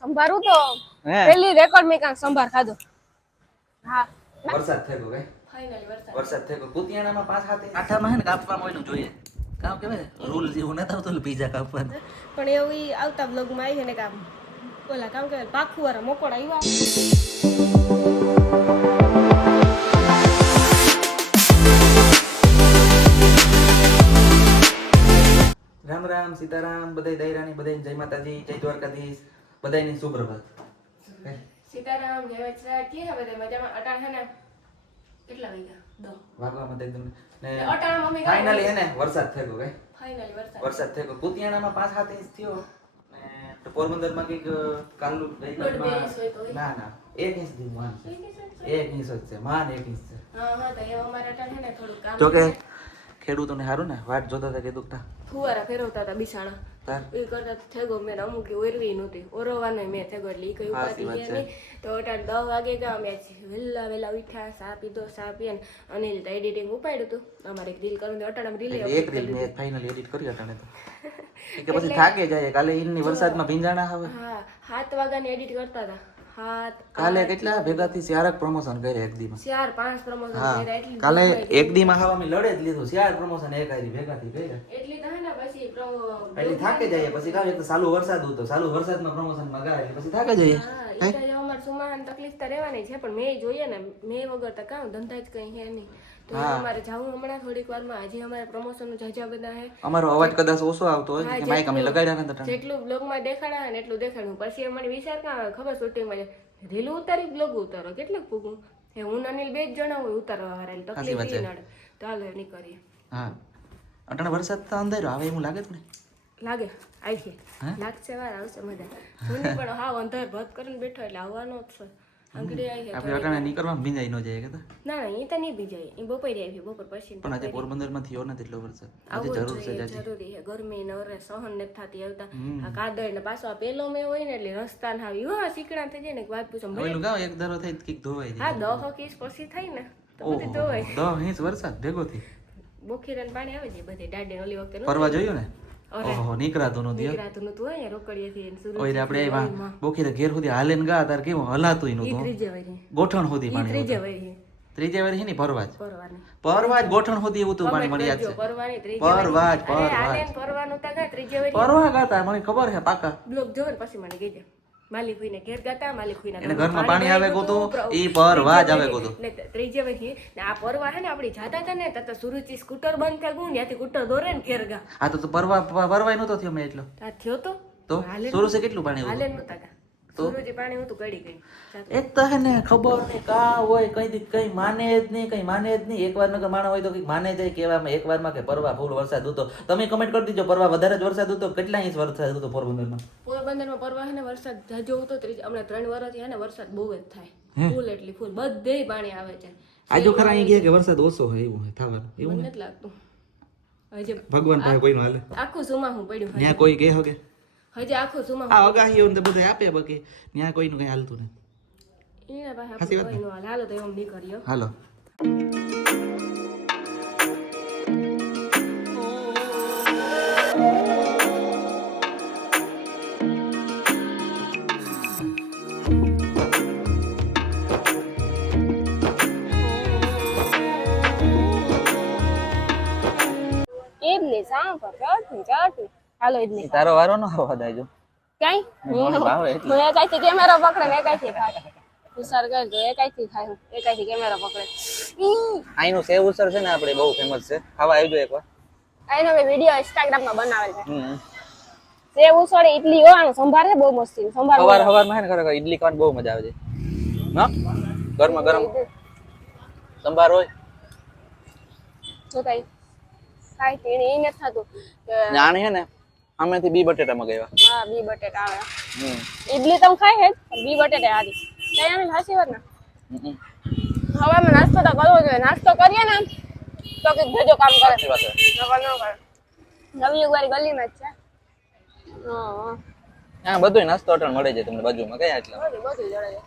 સંભારું તો પેલી રેકોર્ડ મે કાંક સંભાર ખાધો. હા વરસાદ થઈ ગયો કે ફાઇનલી વરસાદ થઈ ગયો. કુતિયાણામાં 5 7 આઠામાં હે ને કાપવામાં હોય જોઈએ. કામ કેવાય રૂલ જેવું નતા આવતું પીઝા કાપવાનું. પણ એવું ઈ આવતા બ્લોગમાં આવી છે ને કામ ઓલા કામ કે પાખું વાળા મોકોડા આવ્યા. રામ રામ સીતારામ બધાય દાયરાની બધાય જય માતાજી જય દ્વારકાધીશ બધાયની સુપ્રભાત. સીતારામ જય વચરા કે હે બધા મજામાં અટાણ હે ને કેટલા વાગ્યા 10 વાગવામાં એકદમ ને અટાણ મમ્મી ફાઇનલી હે ને વરસાદ થઈ ગયો કે ફાઇનલી વરસાદ થઈ ગયો. કુતિયાણામાં 5 7 ઇંચ થયો ને પોરબંદરમાં કઈક કાલુ ગઈકાલમાં ના ના 1 ઇંચ થી માન 1 ઇંચ જ છે માન 1 ઇંચ છે. હા તો એ અમારે અટાણ હે ને થોડું કામ જો કે ખેડૂતોને સારું ને વાટ જોતા હતા કે દુખતા ફુવારા ફેરવતા હતા બિસાણા એ કરતા થેગો મેં અમુક ઓરવી નહોતી ઓરવાનો મેં થેગો એટલે ઈ કઈ ઉપાતી છે નહીં. તો અટાણ 10 વાગે ગયા અમે વેલા ઉઠ્યા ચા પીધો ચા પીને અનિલ તો એડિટિંગ ઉપાડ્યું હતું અમારે એક રીલ કરવાનું અટાણ રીલ એક રીલ મેં ફાઇનલી એડિટ કરી અટાણે તો કે પછી થાકે જાય કાલે ઈનની વરસાદમાં ભીંજાણા આવે. હા 7 વાગ્યાની એડિટ કરતા હતા. કાલે કેટલા ભેગાથી 4 પ્રમોશન કર્યા એક દીમાં 4-5 પ્રમોશન કર્યા એટલી કાલે એક દીમાં હવામાં લડે જ લીધું 4 પ્રમોશન એક આરી ભેગાથી કર્યા એટલી તો હે ને પછી એટલે થાકે જાય પછી કાલે તો ચાલુ વરસાદ હતો ચાલુ વરસાદમાં પ્રમોશનમાં ગયા એટલે પછી થાકે જાય. હા ઈ તો અમાર સુમાન તકલીફ તો રહેવાની છે પણ મેં જોઈએ ને મેં વગર તો કામ ધંધા જ કઈ હે નહીં તો અમારે જાવું હમણાં થોડીક વારમાં હજી અમારે પ્રમોશન જાજા બધા હે. અમારો અવાજ કદાચ ઓછો આવતો હોય કે માઈક અમે લગાડ્યા નતા જેટલું બ્લોગમાં દેખાડા ને એટલું દેખાડું પછી અમારે વિચાર કાં આવે ખબર શૂટિંગમાં રીલ ઉતારી બ્લોગ ઉતારો કેટલું પૂગું હે હું અનિલ 2 જણા હોય ઉતારવા વાળા તકલીફ ઈ નડે તો હાલ ની કરીએ. હા અટાણે વરસાદ તો અંધારો આવે એવું લાગે ને લાગે આવી છે લાગશે વાર આવશે મજા હું પણ હા અંધાર ભત કરીને બેઠો એટલે આવવાનો જ છે. અંગડી આવી છે આપણે અટાણે નીકળવામાં ભીંજાઈ ન જાય કે ના ના ઈ તો નહીં ભીજાય ઈ બપોરે આવી બપોર પછી પણ આજે પોરબંદરમાં થયો નથી એટલો વરસાદ આજે જરૂર છે જરૂરી છે ગરમી ને ઓરે સહન નથી થતી આવતા આ કાદળ ને પાછો આ પેલો મે હોય ને એટલે રસ્તા ના આવી હા સીકડા થઈ જાય ને વાત પૂછો ઓલું ગાવ એક ધારો થઈ કીક ધોવાઈ જાય. હા 10 કિસ પછી થાય ને તો બધું ધોવાય 10 ઇંચ વરસાદ ભેગો થઈ બોખીરાન પાણી આવે છે બધે ડાડે ઓલી વખતે પરવા જોયું ને ઓહો નીકળાતું નતું નીકળાતું નતું હોય રોકડીએથી સુરત ઓય આપણે બોખીરે ઘેર સુધી હાલેન ગા તાર કેવું હલાતું નતું ત્રીજે વારી ગોઠણ સુધી પાણી ત્રીજે વારી ની પરવાજ ગોઠણ સુધી એવું તું પાણી મળી યાદ છે પરવા ગાતા મને ખબર છે પાકા બ્લોક જોવે પછી મને કીધે માલિક હોઈને ઘેર ગાતા માલિક હોઈને એને ઘરમાં પાણી આવે ગોતું ઈ પરવાજ આવે ગોતું ને ત્રીજે વારી ને આ પરવા હે ને આપડી જાતા હતા ને તો સુરતી સ્કૂટર બંધ થઈ ગયું ત્યાંથી સ્કૂટર દોરે ને ઘેર ગા આ તો પરવાય નતો થયો મે એટલો આ થયો તો સુરત છે કેટલું પાણી હાલે નતા ગા સુરતી પાણી હું તો કડી ગઈ એક તો હે ને ખબર ને કા હોય કઈ માને જ નહીં એકવાર નકર માણો હોય તો કઈ માને જાય કેવામાં એકવાર માં કે પરવા ફૂલ વરસાદ હતો. તમે કમેન્ટ કરી દીજો પરવા વધારે જ વરસાદ હતો કેટલા ઇંચ વરસાદ હતો પોરબંદરમાં પરવા હે ને વરસાદ જાજો હતો હમણાં 3 વર્ષથી હે ને વરસાદ બહુ જ થાય ફૂલ એટલી ફૂલ બધેય પાણી આવે છે. આજુ ખરા અહીં ગયા કે વરસાદ ઓછો હોય એવું થવાનું એવું નથી લાગતું હજી ભગવાન પાસે કોઈનો હાલે આખું સુમા હું પડ્યું ત્યાં કોઈ કહે હકે હજી આખું સુમા આ અગાહીઓ ને બધું આપે બાકી ત્યાં કોઈનું કઈ હાલતું નહીં એના પાસે કોઈનો હાલ હાલો તો એમ નહીં કર્યો હાલો ઇડલી સાંભર ચાટની હાલો ઇડલી તારો વારો નો આવવા દેજો કઈ હું એકાઈથી કેમેરો પકડે ને એકાઈથી ખાય ઉસર કર તો એકાઈથી ખાય એકાઈથી કેમેરો પકડે આઈનું સેવ ઉસર છે ને આપણે બહુ ફેમસ છે ખાવા આવજો એકવાર આઈનો મે વિડિયો ઇન્સ્ટાગ્રામ માં બનાવેલ છે સેવ ઉસળ ઇડલી હોવાનું સંભાર છે બહુ મસ્તી સંભાર હવારમાં હે ને ખરેખર ઇડલી ખાવાની બહુ મજા આવે છે હા ગરમા ગરમ સંભાર હોય તો કઈ ખાઈ તીણી ન થાતું જાણે હે ને આમેથી બી બટેટા મગાવ્યા હા બી બટેટા આવે ઇડલી તમ ખાય હે બી બટેટા આદી કઈ આને હાસી વાત ના હવે મે નાસ્તો તો કરવો જોઈએ નાસ્તો કરીએ ને તો કે ભેજો કામ કરે નકર ન કરે નવી વારી ગલીમાં જ છે હા બધું નાસ્તો અટણ મળે છે તમને બાજુમાં કઈ આટલા બધું જડે છે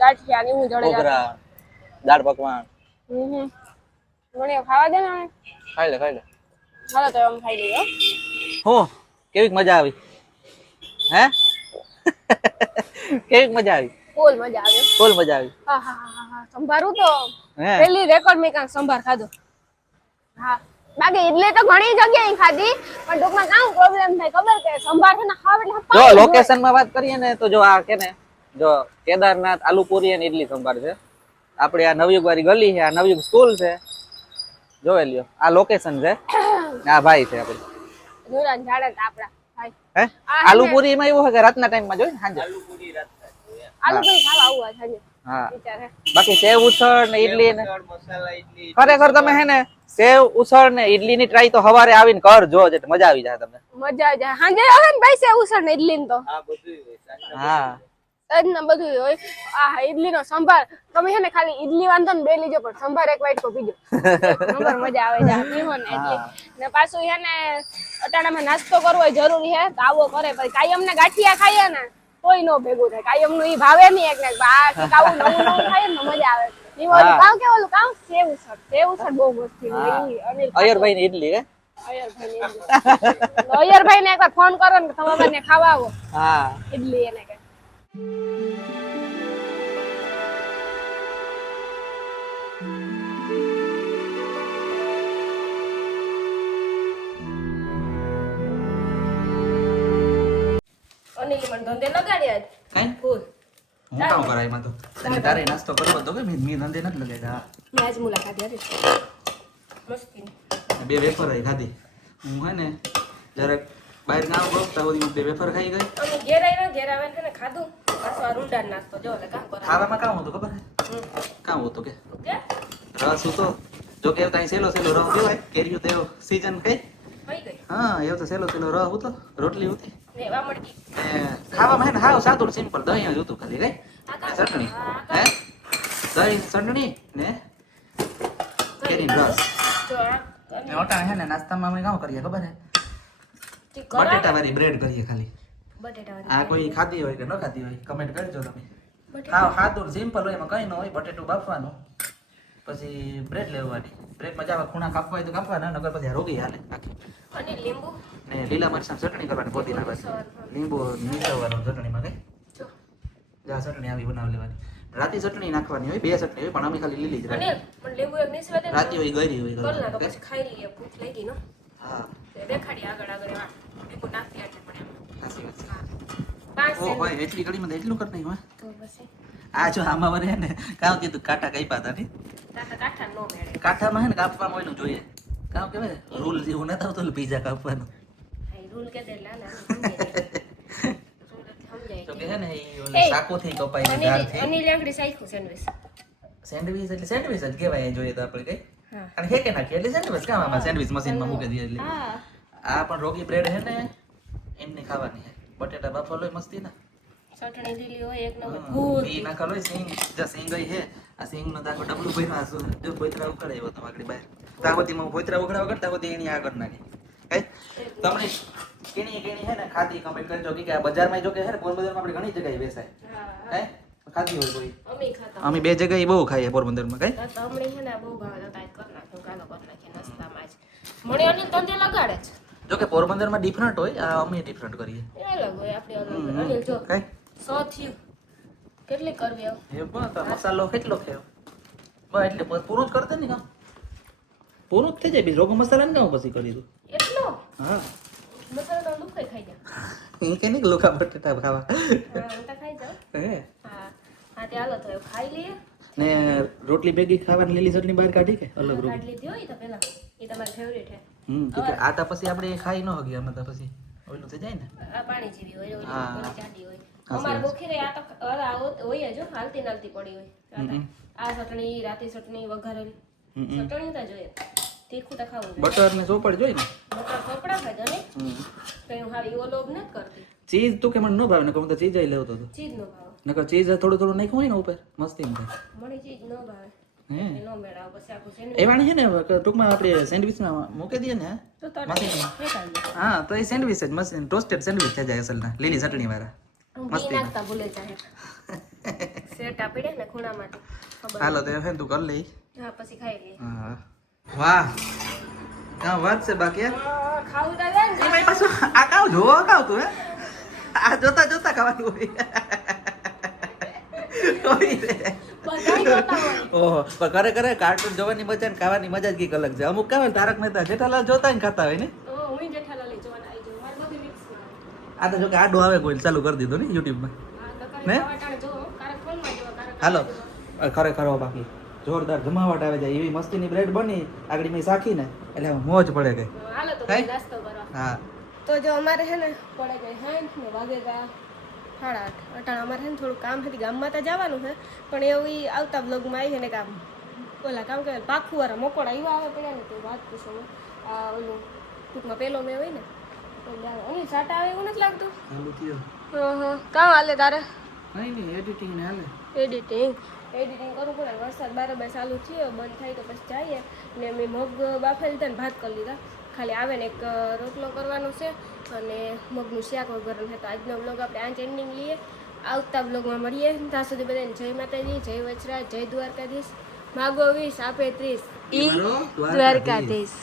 ગાંઠિયા ને હું જડે છે ઘોઘરા દાળ પકવાન મને ખાવા દે ને ખાઈ લે હાલો તો એમ ખાઈ લઈએ હો કેવી મજા આવી હે કેવી મજા આવી? ફૂલ મજા આવ્યો. ફૂલ મજા આવી. હા હા હા હા સંભારું તો હે પેલી રેકોર્ડ મેં કાંક સંભાર ખાધો. હા બાકી ઇડલી તો ઘણી જગ્યાએ ખાધી પણ ટૂંકમાં કામ પ્રોબ્લેમ થાય ખબર કે સંભાર છે ને ખાવ એટલે જો પાણી જ હોય. લોકેશન માં વાત કરીએ ને તો જો આ કે ને જો કેદારનાથ આલુપુરી અને ઇડલી સંભાર છે. આપણે આ નવયુગ વાળી ગલી છે, આ નવયુગ સ્કૂલ છે, જોઈ લ્યો આ લોકેશન છે. આ ભાઈ છે આપણે જોરાન ઝાડા તા આપડા ભાઈ. હે આલુપુરી માં એવું હોય કે રાતના ટાઈમ માં જોઈ સાંજે આલુપુરી ખાવા આવું છે હા વિચારે. બાકી સેવ ઉસળ ને ઇડલી ને ખરેખર તમે હે ને સેવ ઉસળ ને ઇડલી ની ટ્રાય તો હવારે આવીને કરજો એટલે મજા આવી જાય તમને. મજા આવી જાય હાંજે આવે ને ભાઈ સેવ ઉસળ ને ઇડલી તો હા જ ને બધું હોય. આ ઇડલી નો સંભાર તમે છે ને ખાલી ઇડલી વાંધો ને બે લીજો પણ સંભાર એક વાટકો પીજો નંબર મજા આવે છે પીવો ને એટલે ને પાછું છે ને અટાણામાં નાસ્તો કરવો હોય જરૂરી છે તો આવો કરે પછી કાયમ ને ગાંઠિયા ખાઈએ ને કોઈ નો ભેગું થાય કાયમ નું ઈ ભાવે નહીં એક ને આ આવું નવું નવું ખાઈએ ને તો મજા આવે. ઈ ઓલું કામ કે ઓલું કામ સેવ ઉસળ બહુ મસ્તી હોય. અનિલ અયરભાઈ ની ઇડલી હે અયરભાઈ ને એકવાર ફોન કરો ને તમે મને ખાવા આવો હા ઇડલી એને કે અનિલ મને ધંધે લગાડ્યા કાઈ ફૂલ હું કામ કરાય એમાં તો તને તારે નાસ્તો કરવો તો કે મેં ધંધે નથી લગાડ્યા. મેં આજ મુલાકાત હતી મસ્તી બે વેફર ખાધી હું હે ને જરાક બહાર ના આવું તો સુધી બે વેફર ખાઈ ગઈ. અમે ઘેર આવે ને ખાધું પાછો આ રૂંડા નાસ્તો જો એટલે કામ કરે ખાવામાં કામ હતું ખબર હે કામ હતું કે કે રસ હતો જો કે ત્યાં સેલો સેલો રસ દેવાય કેરીઓ તો સીઝન કઈ થઈ ગઈ હા એવું તો સેલો સેલો રસ હતો રોટલી હતી ને વામડકી ને ખાવામાં હે ને હાવ સાદું સિમ્પલ દહીં જ હતું ખાલી કઈ ચટણી હે દહીં ચટણી ને કેરીનો રસ જો ને ઓટા હે ને નાસ્તામાં અમે કામ કરીએ ખબર હે આ બટેટા વાળી બ્રેડ કરીએ ખાલી. બટેટા આ કોઈ ખાધી હોય કે ન ખાધી હોય કમેન્ટ કરજો તમે. બટેટા હા સાદું સિમ્પલ હોય એમાં કઈ ન હોય બટેટું બાફવાનું પછી બ્રેડ લેવાની બ્રેડમાં જાવા ખૂણા કાપવા હોય તો કાપવાના નકર પછી રોગી હાલે આખી અને લીંબુ ને લીલા મરચાં ચટણી કરવાની પોદીના વાળી લીંબુ નીચવવાનું ચટણીમાં કઈ જો જા ચટણી આવી બનાવી લેવાની રાતી ચટણી નાખવાની હોય બે ચટણી હોય પણ અમે ખાલી લીલી જ અને રાખી મને લીંબુ એક નીસવા દે રાતી હોય ગરી હોય કર નાખો ગળી. પછી ખાઈ લઈએ ભૂખ લાગી નો હા તે દેખાડી આગળ આગળ એવા લીંબુ નાખતી એટલે પણ એમ સાચી વાત છે. હા 5 ઓ સેન્ટ હોય એટલી કડીમાં તો એટલું કર નહીં હોય તો પછી આ જો આમાં વરે ને કામ કીધું કાંટા કાપ્યા હતા ને કાઠા નો મેળે કાંઠામાં હે ને કાપવામાં હોય જોઈએ કામ કેવાય રૂલ જેવું નથી આવતું પીઝા કાપવાનું આ રૂલ કે દે લા લા સમજાય તો કે હે ને ઈ ઓલી સાકોથી કપાય ને ધારથી અનિલ આંગળી સાઈખું સેન્ડવિચ સેન્ડવિચ એટલે સેન્ડવિચ જ કહેવાય એ જોઈએ તો આપણે કઈ હા અને હેકે નાખીએ એટલે સેન્ડવિચ કામ આમાં સેન્ડવિચ મશીનમાં મૂકી દઈએ એટલે હા આ પણ રોગી બ્રેડ હે ને એમની ખાવાની હે બટેટા બાફેલો હોય મસ્તી ના ચટણી દીલી હોય એક નંબર હા, ભૂત ઈ નાખેલો હોય સિંગ જો સિંગ ગઈ હે આ સિંગ નો તાકો ડબલું ભર્યું આ શું જો પોતરા ઉકળે એવો તમારી બહાર તાકોતીમાં પોતરા ઉકળા વગર તાકોતી એની આગળ નાખી કઈ તમને કેણી હે ને ખાધી કમેન્ટ કરજો કે આ બજારમાં જો કે હે ને પોરબંદરમાં આપણે ઘણી જગ્યાએ વેચાય હા કઈ ખાધી હોય કોઈ અમે ખાતા અમે બે જગ્યાએ બહુ ખાઈએ પોરબંદરમાં કઈ તો હમણાં છે ને બહુ ભાવ હતા કર નાખ્યું કાલો કર નાખી નાસ્તામાં જ મને અનિલ ધંધે લગાડે છે જો કે પોરબંદરમાં ડિફરન્ટ હોય આ અમે ડિફરન્ટ કરીએ એ અલગ હોય આપણે અલગ અનિલ જો કઈ 100 થયું કેટલી કરવી આવ એ પણ તો મસાલો કેટલો ખાયો બસ એટલે પૂરું જ કરતે ને કામ પૂરું જ થઈ જાય બીજો રોગો મસાલા ને કામ પછી કરી દઉં એટલો હા મસાલા તો લુકાઈ ખાઈ જાય એ કે નહીં લોકા બટેટા ખાવા હા હું તો ખાઈ જાઉં હે હા હા તે હાલો તો ખાઈ લઈએ ને રોટલી ભેગી ખાવાની લીલી ચટણી બહાર કાઢી કે અલગ રૂપ કાઢ લીધી હોય તો પેલા એ તમારી ફેવરેટ હે તો કે આ તો પછી આપણે ખાઈ ન હગી આમાં તો પછી ઓલું થઈ જાય ને આ પાણી જેવી હોય ઓલી હા. ઓલી જાડી હોય અમાર બોખીરે આ તો હોય જ હો, હાલતી નાલતી પડી હોય આ ચટણી રાતી ચટણી વઘારેલી ચટણી તો જોઈએ તીખું તો ખાવું જોઈએ બટર ને ચોપડ જોઈ ને બટર કપડા ખાય ને કઈ હું હાવી ઓલો ન કરતી ચીઝ તું કે મને ન ભાવે ને કહું તો ચીઝ આઈ લેવતો હતો ચીજ નો ભાવ નકર ચીઝ થોડું થોડું નાખ્યું હોય ને ઉપર મસ્તી માં થાય મને ચીજ ન ભાવે હે એ નો મેળાવ પછી આખું છે ને એવાણી છે ને ટૂંકમાં આપણે સેન્ડવિચમાં મૂકી દઈએ ને તો તને મશીનમાં ફેંકાઈ જાય હા તો એ સેન્ડવિચ જ મશીન ટોસ્ટેડ સેન્ડવિચ થઈ જાય અસલના લીલી ચટણી વાળા હું ઘી નાખતા ભૂલે જાય સેટ આપી દે ને ખૂણામાંથી ખબર હાલો તો હે તું કર લઈ હા પછી ખાઈ લઈએ હા વાહ કાં વાત છે બાકી હે? ખાવું તો જાય ને એ ભાઈ પાછું આ કાવ જોવો કાવ તું હે આ જોતા જોતા ખાવાનું હોય હોય રે. બધાય જોતા હોય. ઓહો પણ કરે કરે કાર્ટૂન જોવાની મજા ને ખાવાની મજા જ કંઈક અલગ છે. અમુક કહેવાય ને તારક મહેતા જેઠાલાલ જોતા ને ખાતા હોય ને. હું જેઠાલાલ જોવાના આવી જાઉં. મારે બધું મિક્સમાં આવે. આ તો જો કે આડો આવે કોઈ ચાલુ કરી દીધો ને યુટ્યુબમાં. હા, નકર ને? ખાવા ટાણે જોવો. કારક ફોનમાં જોવો, કારક હાલો આમાં જોવો. ખરેખર હો બાકી જોરદાર જમાવટ આવે જાય એવી મસ્તીની બ્રેડ બની આગળ મેં શાખીને એટલે હવે મોજ પડે ગઈ. હાલો તો કાંઈ? નાસ્તો કરવા. હા તો જો અમારે છે ને પડે ગઈ 8 ને વાગે ગયા 8:30. અટાણે અમારે છે ને થોડું કામ હતી, ગામમાં તો જવાનું છે પણ એવું ઈ આવતા બ્લોગમાં આવી છે ને કામ ઓલા કામ કે પાખું વાળા મકોડા એવા આવે પડ્યા ને તો વાત પૂછો ને. આ ઓલું ટૂંકમાં પેલો મેં હોય ને એની સાટા આવે એવું નથી લાગતું. ચાલુ થયો કામ હાલે તારે? નહીં નહીં એડિટિંગ ને હાલે. એડિટિંગ કરવું પડે. વરસાદ બારોબાર ચાલુ થયો, બંધ થાય તો પછી જઈએ ને મેં મગ બાફેલ હતા ને ભાત કરી લીધા. ખાલી આવે ને એક રોટલો કરવાનો છે અને મગનું શાક વગરનું છે. તો આજનો બ્લોગ આપણે આ એન્ડિંગ લઈએ. આવતા બ્લોગમાં મળીએ. ત્યાં સુધી બધાને જય માતાજી, જય વચરાજ, જય દ્વારકાધીશ. માગો 20 આપે 30 ઈ દ્વારકાધીશ.